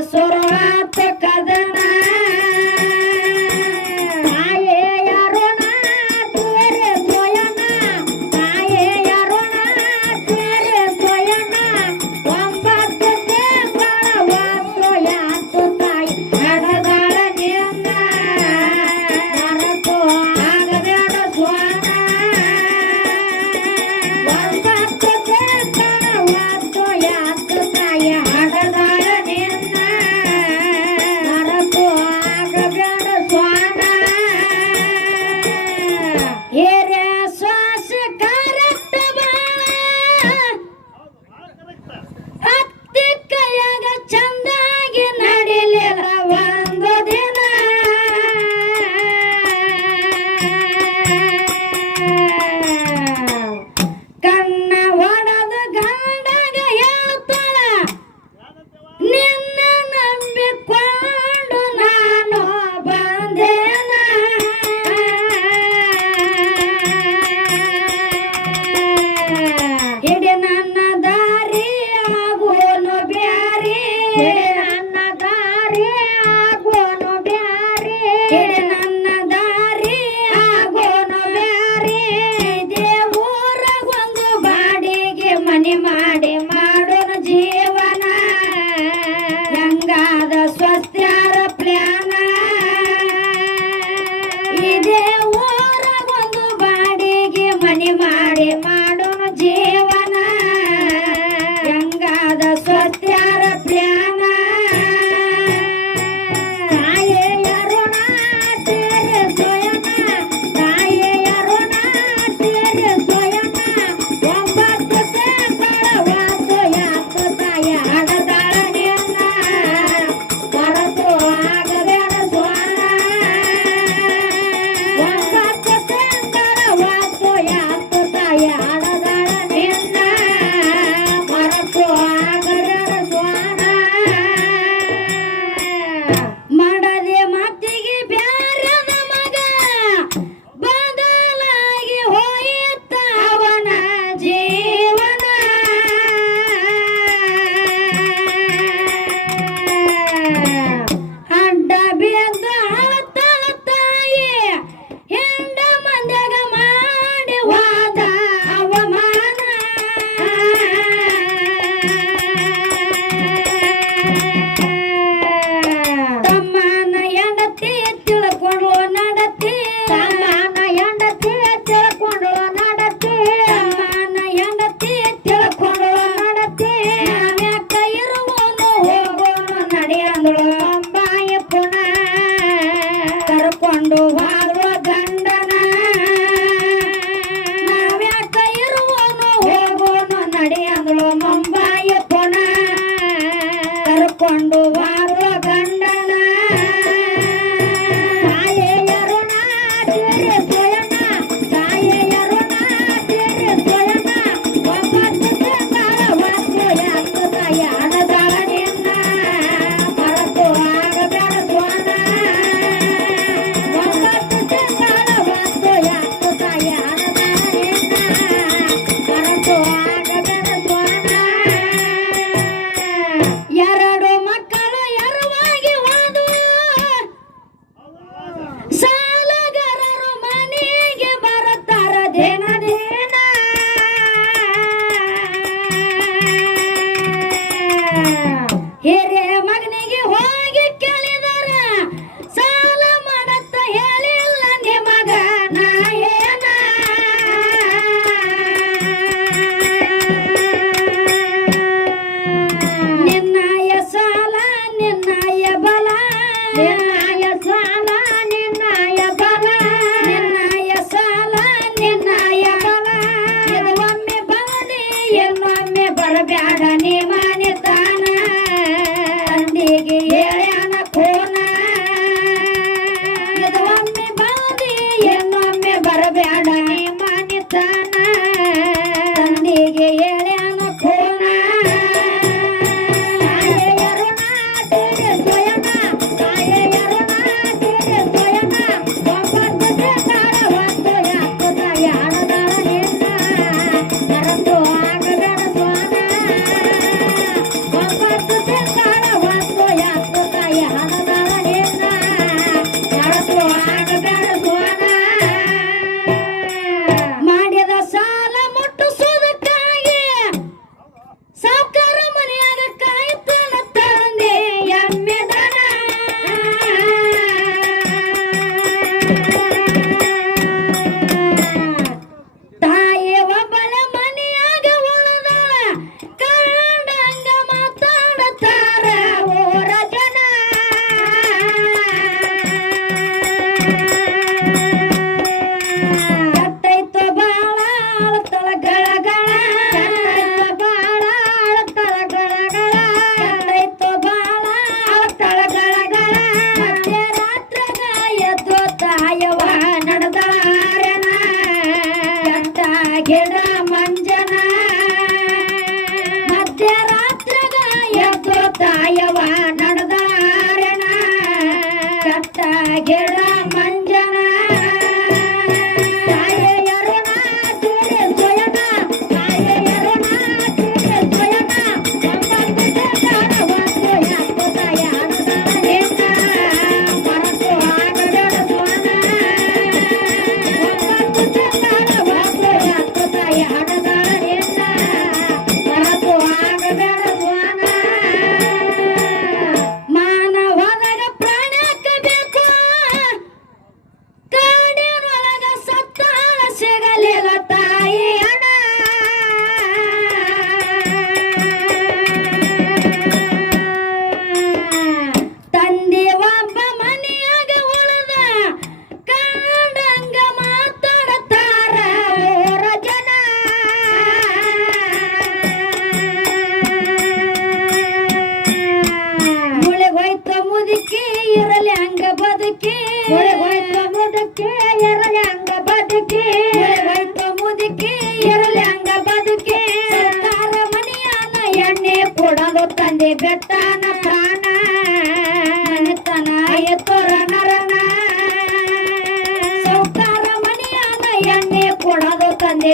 Soro a tu cadena. മാടേ മാ ಮಾತ್ರ ಗಂಡ